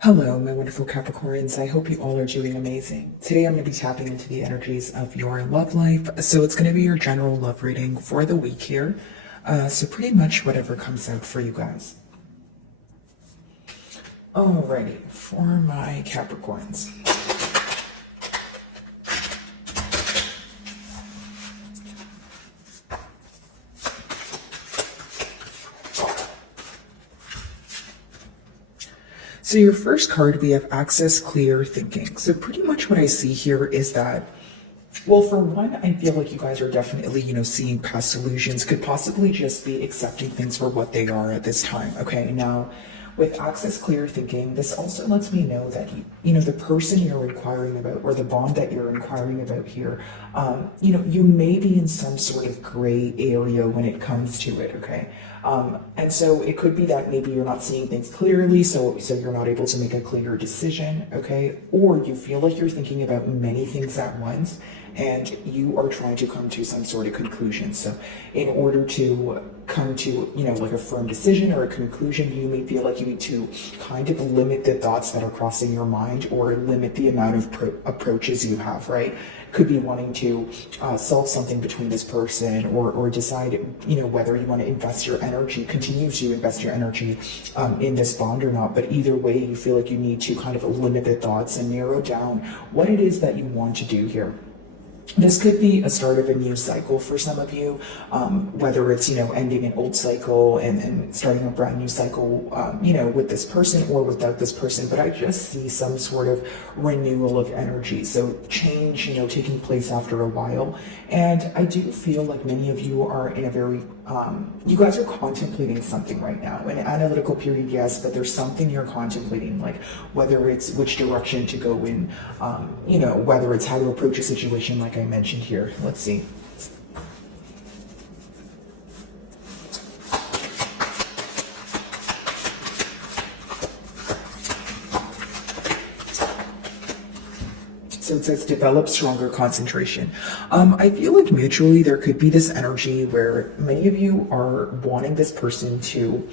Hello, my wonderful Capricorns. I hope you all are doing amazing. Today I'm going to be tapping into the energies of your love life. So it's going to be your general love reading for the week here. So pretty much whatever comes out for you guys. Alrighty, for my Capricorns. So your first card, we have access, clear thinking. So pretty much what I see here is that, well, for one, I feel like you guys are definitely, seeing past illusions, could possibly just be accepting things for what they are at this time. Okay, now with access, clear thinking, this also lets me know that, the person you're inquiring about or the bond that you're inquiring about here, you may be in some sort of gray area when it comes to it. Okay. And so it could be that maybe you're not seeing things clearly, so you're not able to make a clear decision, okay? Or you feel like you're thinking about many things at once, and you are trying to come to some sort of conclusion. So in order to come to, like a firm decision or a conclusion, you may feel like you need to kind of limit the thoughts that are crossing your mind or limit the amount of approaches you have, right? Could be wanting to solve something between this person or decide, whether you want to invest your energy, continue to invest your energy in this bond or not. But either way, you feel like you need to kind of limit the thoughts and narrow down what it is that you want to do here. This could be a start of a new cycle for some of you, whether it's, ending an old cycle and starting a brand new cycle, with this person or without this person. But I just see some sort of renewal of energy. So change, taking place after a while. And I do feel like many of you are in a very, you guys are contemplating something right now. An analytical period, yes, but there's something you're contemplating, like whether it's which direction to go in, whether it's how to approach a situation like I mentioned here. Let's see. So it says develop stronger concentration. I feel like mutually there could be this energy where many of you are wanting this person to,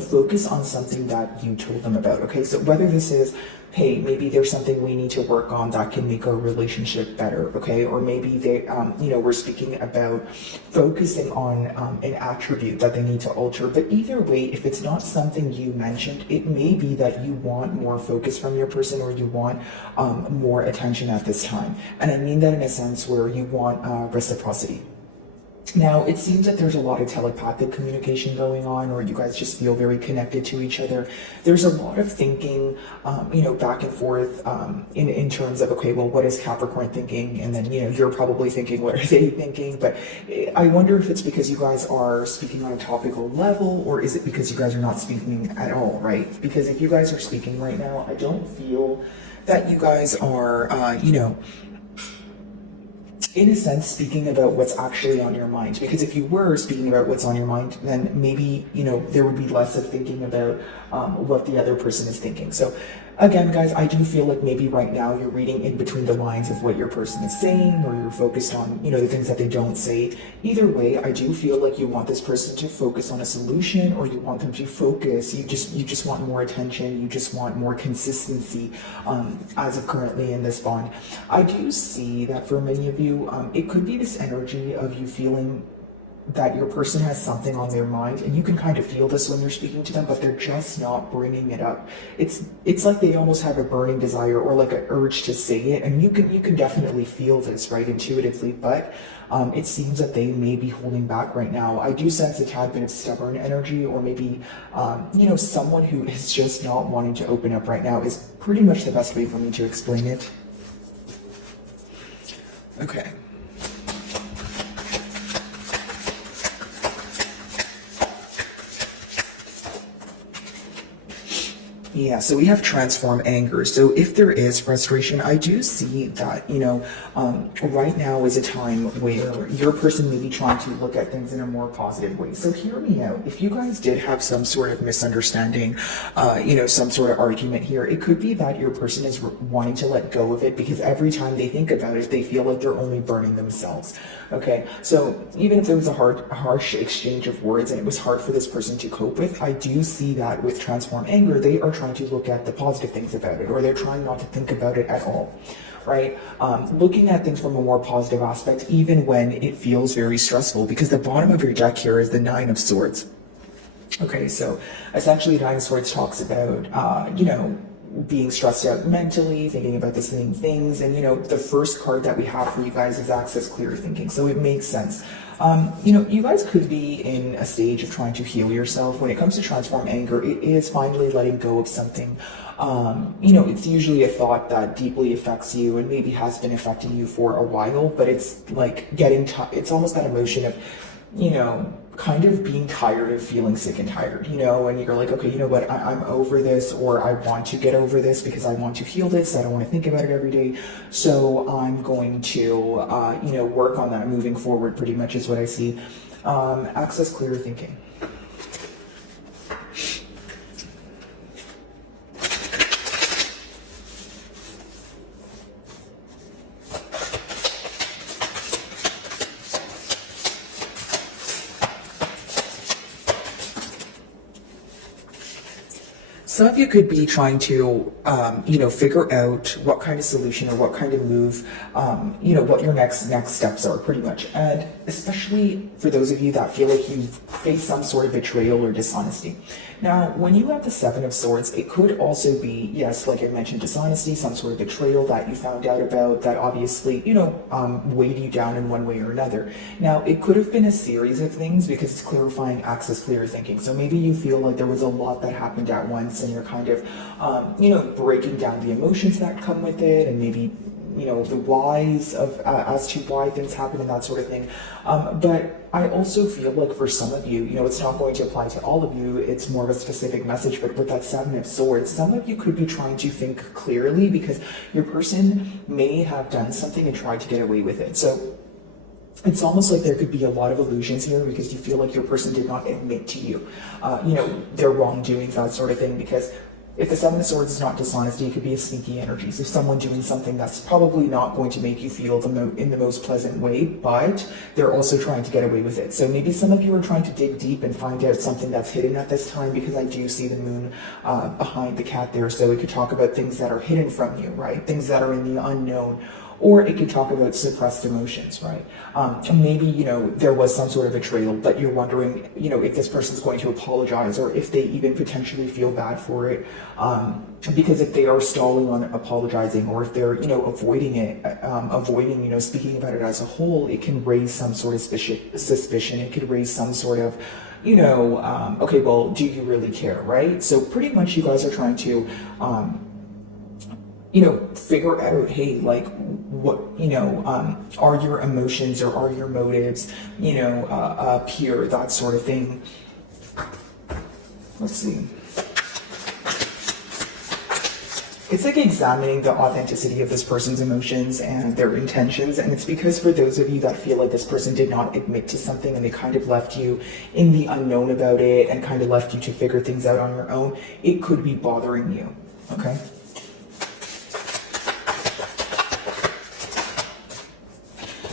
focus on something that you told them about. Okay, so whether this is, hey, maybe there's something we need to work on that can make our relationship better, okay? Or maybe they, we're speaking about focusing on an attribute that they need to alter. But either way, if it's not something you mentioned, it may be that you want more focus from your person or you want more attention at this time. And I mean that in a sense where you want reciprocity. Now, it seems that there's a lot of telepathic communication going on, or you guys just feel very connected to each other. There's a lot of thinking, back and forth in terms of, okay, well, what is Capricorn thinking? And then, you're probably thinking, what are they thinking? But I wonder if it's because you guys are speaking on a topical level, or is it because you guys are not speaking at all, right? Because if you guys are speaking right now, I don't feel that you guys are, in a sense, speaking about what's actually on your mind. Because if you were speaking about what's on your mind, then maybe, there would be less of thinking about what the other person is thinking. So again, guys, I do feel like maybe right now you're reading in between the lines of what your person is saying, or you're focused on, the things that they don't say. Either way, I do feel like you want this person to focus on a solution, or you want them to focus. You just want more attention. You just want more consistency as of currently in this bond. I do see that for many of you, it could be this energy of you feeling that your person has something on their mind, and you can kind of feel this when you're speaking to them, but they're just not bringing it up. It's like they almost have a burning desire or like an urge to say it, and you can definitely feel this, right, intuitively, but it seems that they may be holding back right now. I do sense a tad bit of stubborn energy, or maybe someone who is just not wanting to open up right now is pretty much the best way for me to explain it. Okay. Yeah, so we have transform anger. So if there is frustration, I do see that, right now is a time where your person may be trying to look at things in a more positive way. So hear me out. If you guys did have some sort of misunderstanding, some sort of argument here, it could be that your person is wanting to let go of it because every time they think about it, they feel like they're only burning themselves. Okay, so even if there was a harsh exchange of words and it was hard for this person to cope with, I do see that with transform anger, they are trying to look at the positive things about it, or they're trying not to think about it at all, right? Looking at things from a more positive aspect, even when it feels very stressful, because the bottom of your deck here is the Nine of Swords. Okay, so essentially Nine of Swords talks about, being stressed out mentally, thinking about the same things. And, the first card that we have for you guys is access clear thinking. So it makes sense. You guys could be in a stage of trying to heal yourself. When it comes to transform anger, it is finally letting go of something. It's usually a thought that deeply affects you and maybe has been affecting you for a while, but it's like it's almost that emotion of, kind of being tired of feeling sick and tired, and you're like, okay, you know what, I'm over this, or I want to get over this because I want to heal this. I don't want to think about it every day. So I'm going to, work on that moving forward, pretty much is what I see. Access clear thinking. Some of you could be trying to, figure out what kind of solution or what kind of move, what your next steps are, pretty much. And especially for those of you that feel like you've faced some sort of betrayal or dishonesty. Now, when you have the Seven of Swords, it could also be, yes, like I mentioned, dishonesty, some sort of betrayal that you found out about that obviously, weighed you down in one way or another. Now, it could have been a series of things because it's clarifying access clear thinking. So maybe you feel like there was a lot that happened at once and you're kind of, breaking down the emotions that come with it, and maybe the whys of as to why things happen and that sort of thing. But I also feel like for some of you, it's not going to apply to all of you. It's more of a specific message. But with that Seven of Swords, some of you could be trying to think clearly because your person may have done something and tried to get away with it. So it's almost like there could be a lot of illusions here because you feel like your person did not admit to you, their wrongdoings, that sort of thing. Because if the Seven of Swords is not dishonesty, it could be a sneaky energy. So someone doing something that's probably not going to make you feel in the most pleasant way, but they're also trying to get away with it. So maybe some of you are trying to dig deep and find out something that's hidden at this time, because I do see the moon behind the cat there. So we could talk about things that are hidden from you, right? Things that are in the unknown. Or it could talk about suppressed emotions, right? And maybe, there was some sort of betrayal, but you're wondering, if this person's going to apologize or if they even potentially feel bad for it. Because if they are stalling on apologizing, or if they're, avoiding it, avoiding, speaking about it as a whole, it can raise some sort of suspicion. It could raise some sort of, okay, well, do you really care, right? So pretty much you guys are trying to, figure out, hey, like, what, are your emotions or are your motives, pure, that sort of thing. Let's see. It's like examining the authenticity of this person's emotions and their intentions. And it's because for those of you that feel like this person did not admit to something and they kind of left you in the unknown about it and kind of left you to figure things out on your own, it could be bothering you, okay?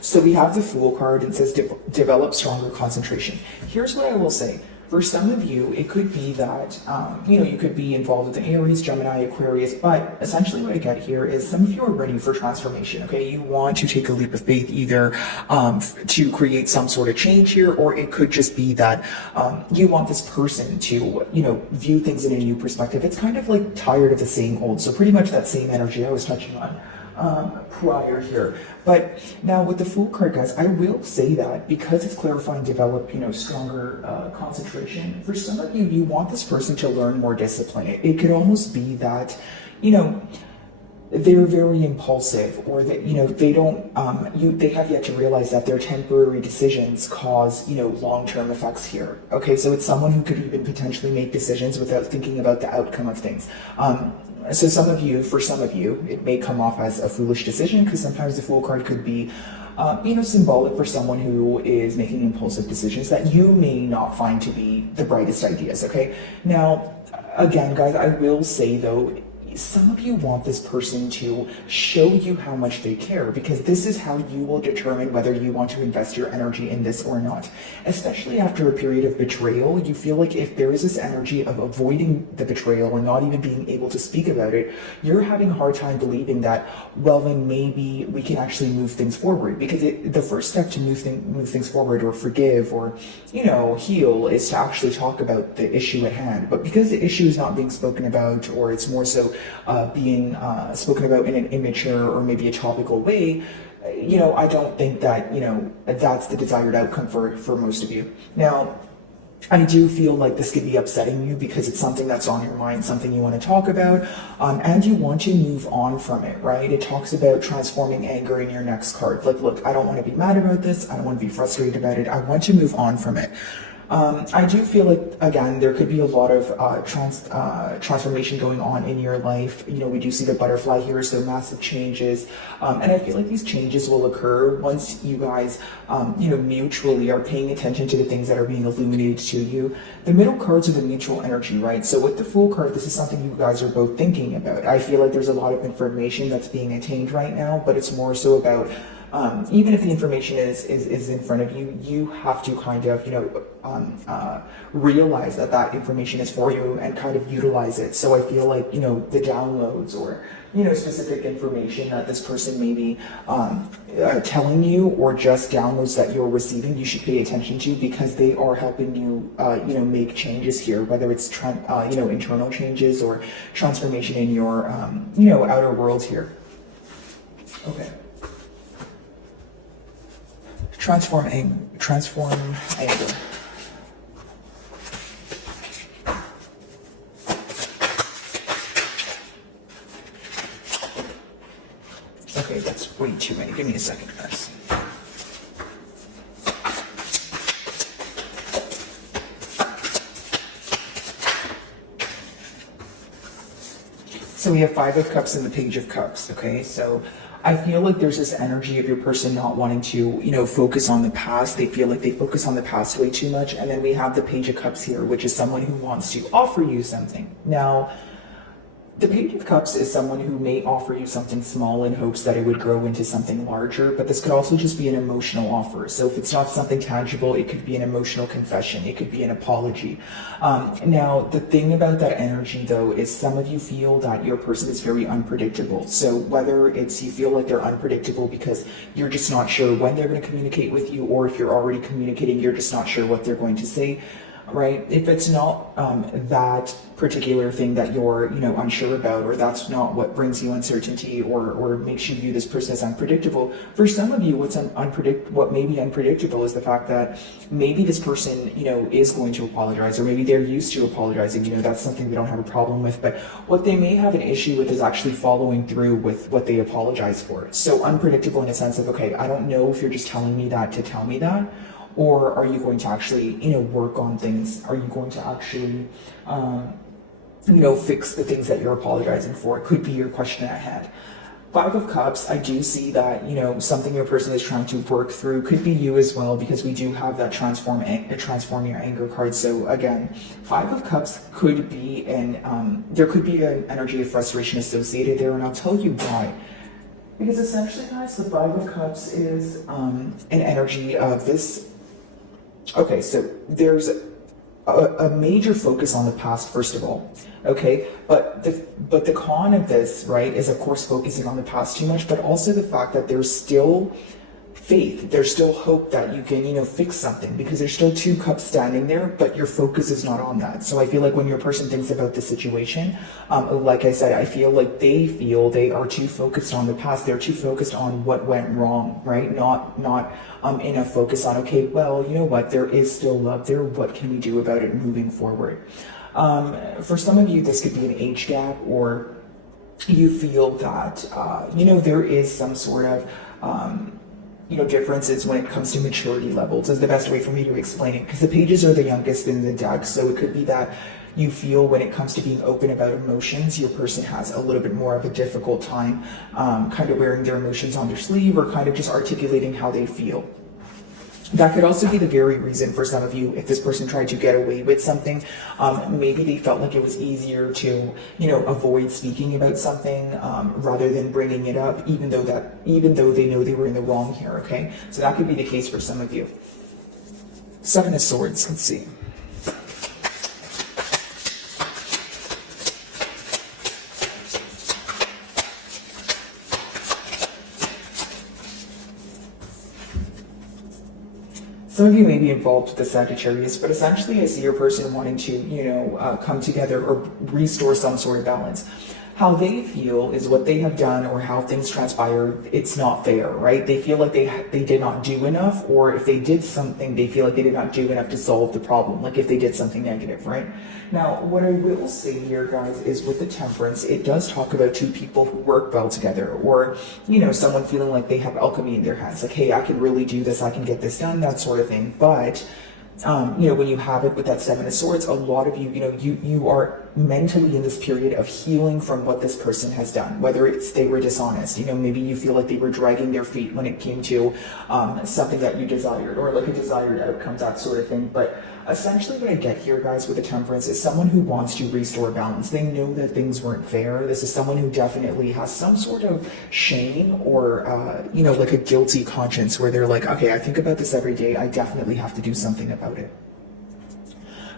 So we have the Fool card, and it says develop stronger concentration. Here's what I will say. For some of you, it could be that, you could be involved with the Aries, Gemini, Aquarius, but essentially what I get here is some of you are ready for transformation, okay? You want to take a leap of faith, either to create some sort of change here, or it could just be that you want this person to, view things in a new perspective. It's kind of like tired of the same old, so pretty much that same energy I was touching on prior here. But now with the Fool card, guys, I will say that because it's clarifying, develop, stronger concentration. For some of you, you want this person to learn more discipline. It could almost be that, they're very impulsive, or that, they don't, they have yet to realize that their temporary decisions cause, long-term effects here. Okay, so it's someone who could even potentially make decisions without thinking about the outcome of things. So for some of you, it may come off as a foolish decision, because sometimes the Fool card could be, symbolic for someone who is making impulsive decisions that you may not find to be the brightest ideas, okay? Now, again, guys, I will say though, some of you want this person to show you how much they care, because this is how you will determine whether you want to invest your energy in this or not. Especially after a period of betrayal, you feel like if there is this energy of avoiding the betrayal or not even being able to speak about it, you're having a hard time believing that, well, then maybe we can actually move things forward. Because the first step to move things forward, or forgive, or, heal, is to actually talk about the issue at hand. But because the issue is not being spoken about, or it's more so being spoken about in an immature or maybe a topical way, I don't think that, that's the desired outcome for most of you. Now, I do feel like this could be upsetting you because it's something that's on your mind, something you want to talk about, and you want to move on from it, right? It talks about transforming anger in your next card. Like, look, I don't want to be mad about this. I don't want to be frustrated about it. I want to move on from it. I do feel like, again, there could be a lot of transformation going on in your life. We do see the butterfly here, so massive changes. And I feel like these changes will occur once you guys, mutually are paying attention to the things that are being illuminated to you. The middle cards are the mutual energy, right? So with the Fool card, this is something you guys are both thinking about. I feel like there's a lot of information that's being attained right now, but it's more so about, even if the information is in front of you, you have to kind of, realize that information is for you and kind of utilize it. So I feel like, the downloads or, specific information that this person may be telling you, or just downloads that you're receiving, you should pay attention to, because they are helping you, make changes here, whether it's, internal changes or transformation in your, outer world here. Okay. Transform anger. Okay, that's way too many. Give me a second, guys. So we have Five of Cups and the Page of Cups, okay? So I feel like there's this energy of your person not wanting to, focus on the past. They feel like they focus on the past way too much. And then we have the Page of Cups here, which is someone who wants to offer you something. Now, the Page of Cups is someone who may offer you something small in hopes that it would grow into something larger, but this could also just be an emotional offer. So if it's not something tangible, it could be an emotional confession. It could be an apology. Now, the thing about that energy, though, is some of you feel that your person is very unpredictable. So whether it's you feel like they're unpredictable because you're just not sure when they're going to communicate with you, or if you're already communicating, you're just not sure what they're going to say. Right? If it's not that particular thing that you're, unsure about, or that's not what brings you uncertainty or makes you view this person as unpredictable, for some of you, what may be unpredictable is the fact that maybe this person, is going to apologize, or maybe they're used to apologizing. That's something we don't have a problem with. But what they may have an issue with is actually following through with what they apologize for. So unpredictable in a sense of, okay, I don't know if you're just telling me that to tell me that, or are you going to actually, work on things? Are you going to actually, fix the things that you're apologizing for? It could be your question at hand. Five of Cups, I do see that, something your person is trying to work through. Could be you as well, because we do have that transform your anger card. So again, Five of Cups could be there could be an energy of frustration associated there, and I'll tell you why. Because essentially, guys, the Five of Cups is an energy of this. Okay, so there's a major focus on the past, first of all. Okay, but the con of this, right, is of course focusing on the past too much, but also the fact that there's still faith, there's still hope that you can, fix something, because there's still two cups standing there, but your focus is not on that. So I feel like when your person thinks about the situation, like I said, I feel like they are too focused on the past. They're too focused on what went wrong, right? Not in a focus on, okay, well, you know what, there is still love there. What can we do about it moving forward? For some of you, this could be an age gap, or you feel that, there is some sort of, differences when it comes to maturity levels is the best way for me to explain it, because the pages are the youngest in the deck. So it could be that you feel when it comes to being open about emotions, your person has a little bit more of a difficult time kind of wearing their emotions on their sleeve, or kind of just articulating how they feel. That could also be the very reason for some of you, if this person tried to get away with something, maybe they felt like it was easier to, avoid speaking about something rather than bringing it up, even though they know they were in the wrong here. Okay, so that could be the case for some of you. Seven of Swords. Let's see. Some of you may be involved with the Sagittarius, but essentially I see your person wanting to, come together or restore some sort of balance. How they feel is what they have done or how things transpired, it's not fair, right? They feel like they did not do enough, or if they did something, they feel like they did not do enough to solve the problem, like if they did something negative, right? Now, what I will say here, guys, is with the Temperance, it does talk about two people who work well together, or, someone feeling like they have alchemy in their hands, like, hey, I can really do this, I can get this done, that sort of thing. But when you have it with that Seven of Swords, a lot of you, you are mentally in this period of healing from what this person has done, whether it's they were dishonest, maybe you feel like they were dragging their feet when it came to something that you desired, or like a desired outcome, that sort of thing. But essentially what I get here, guys, with the Temperance is someone who wants to restore balance. They know that things weren't fair. This is someone who definitely has some sort of shame or, like a guilty conscience where they're like, okay, I think about this every day. I definitely have to do something about it.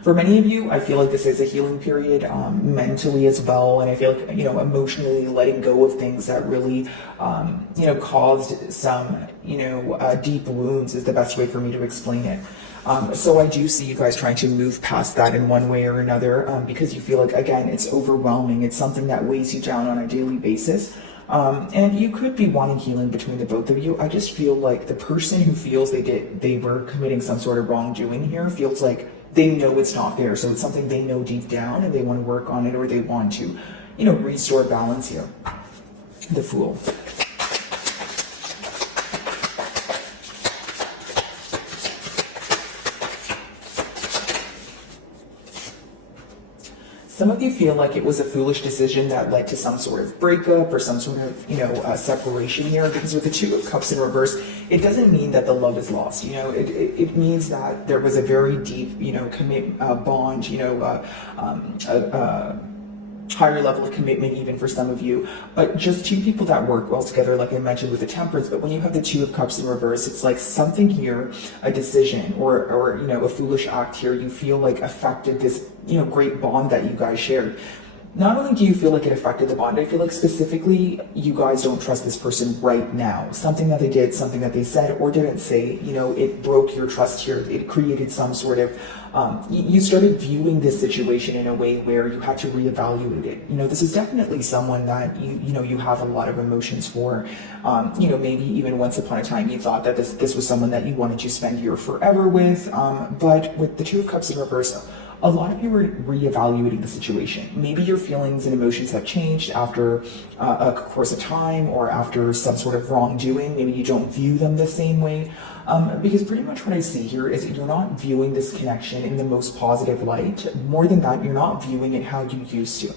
For many of you, I feel like this is a healing period, mentally as well, and I feel like, emotionally letting go of things that really, caused some, deep wounds is the best way for me to explain it. So I do see you guys trying to move past that in one way or another, because you feel like, again, it's overwhelming. It's something that weighs you down on a daily basis. And you could be wanting healing between the both of you. I just feel like the person who feels they were committing some sort of wrongdoing here feels like they know it's not fair. So it's something they know deep down and they want to work on it, or they want to, restore balance here. The Fool. Some of you feel like it was a foolish decision that led to some sort of breakup or some sort of, separation here, because with the Two of Cups in reverse, it doesn't mean that the love is lost. It means that there was a very deep, bond, higher level of commitment even for some of you, but just two people that work well together, like I mentioned with the Temperance. But when you have the Two of Cups in reverse, it's like something here, a decision or a foolish act here, you feel like affected this great bond that you guys shared. Not only do you feel like it affected the bond, I feel like specifically you guys don't trust this person right now. Something that they did, something that they said or didn't say, it broke your trust here. It created some sort of, you started viewing this situation in a way where you had to reevaluate it. This is definitely someone that you have a lot of emotions for. Maybe even once upon a time you thought that this was someone that you wanted to spend your forever with. But with the Two of Cups in reverse, a lot of you are reevaluating the situation. Maybe your feelings and emotions have changed after a course of time or after some sort of wrongdoing. Maybe you don't view them the same way. Because pretty much what I see here is that you're not viewing this connection in the most positive light. More than that, you're not viewing it how you used to.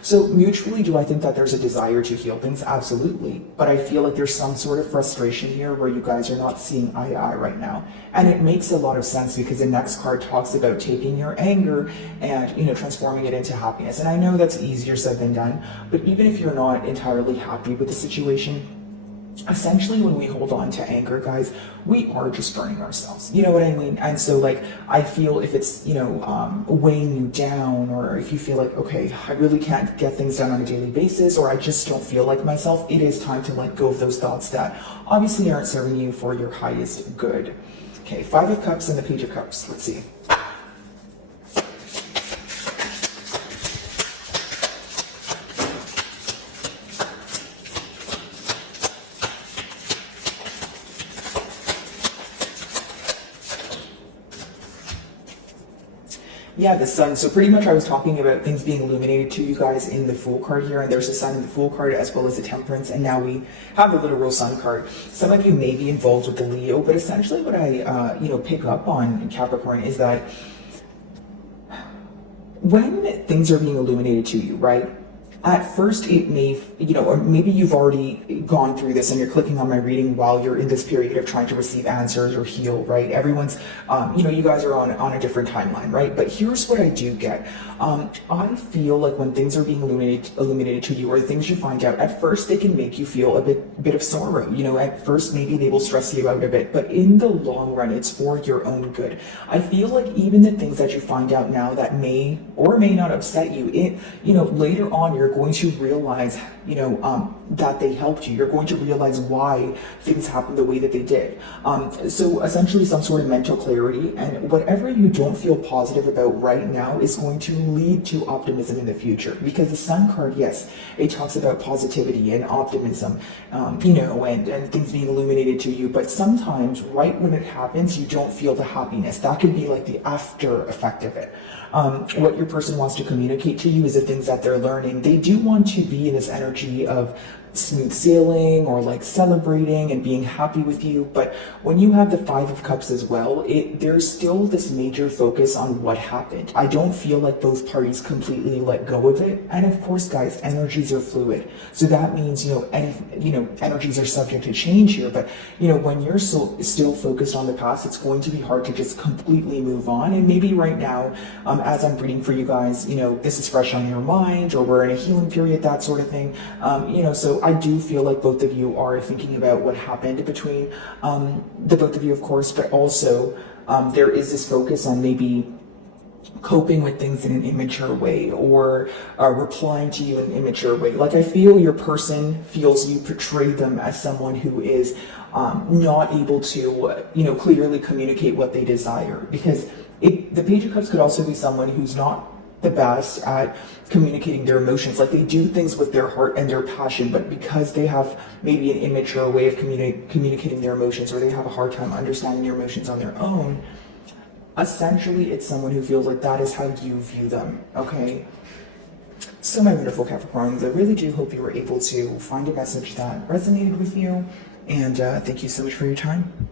So mutually, do I think that there's a desire to heal things? Absolutely. But I feel like there's some sort of frustration here where you guys are not seeing eye to eye right now. And it makes a lot of sense because the next card talks about taking your anger and, transforming it into happiness. And I know that's easier said than done, but even if you're not entirely happy with the situation, essentially when we hold on to anger, guys, we are just burning ourselves. You know what I mean? And so I feel if it's, weighing you down, or if you feel like, okay, I really can't get things done on a daily basis, or I just don't feel like myself, it is time to let go of those thoughts that obviously aren't serving you for your highest good. Okay, Five of Cups and the Page of Cups. Let's see. Yeah, the Sun. So pretty much I was talking about things being illuminated to you guys in the Fool card here, and there's the Sun in the Fool card as well as the Temperance, and now we have the literal Sun card. Some of you may be involved with the Leo, but essentially what I, pick up on Capricorn is that when things are being illuminated to you, right? at first it may, or maybe you've already gone through this and you're clicking on my reading while you're in this period of trying to receive answers or heal, right? Everyone's, you guys are on a different timeline, right? But here's what I do get. I feel like when things are being illuminated to you, or things you find out, at first they can make you feel a bit of sorrow. At first maybe they will stress you out a bit, but in the long run, it's for your own good. I feel like even the things that you find out now that may or may not upset you, later on you're going to realize, that they helped you. You're going to realize why things happened the way that they did. So essentially some sort of mental clarity, and whatever you don't feel positive about right now is going to lead to optimism in the future. Because the Sun card, yes, it talks about positivity and optimism, and things being illuminated to you. But sometimes right when it happens, you don't feel the happiness. That could be like the after effect of it. What your person wants to communicate to you is the things that they're learning. They do want to be in this energy of smooth sailing or like celebrating and being happy with you, but when you have the Five of Cups as well, there's still this major focus on what happened. I don't feel like both parties completely let go of it. And of course, guys, energies are fluid, so that means energies are subject to change here. But when you're still focused on the past, it's going to be hard to just completely move on. And maybe right now, as I'm reading for you guys, this is fresh on your mind, or we're in a healing period, that sort of thing. So I do feel like both of you are thinking about what happened between the both of you, of course, but also there is this focus on maybe coping with things in an immature way, or replying to you in an immature way. Like, I feel your person feels you portray them as someone who is not able to, clearly communicate what they desire. Because the Page of Cups could also be someone who's not the best at communicating their emotions. Like, they do things with their heart and their passion, but because they have maybe an immature way of communicating their emotions, or they have a hard time understanding their emotions on their own, essentially it's someone who feels like that is how you view them, okay? So my wonderful Capricorns, I really do hope you were able to find a message that resonated with you, and thank you so much for your time.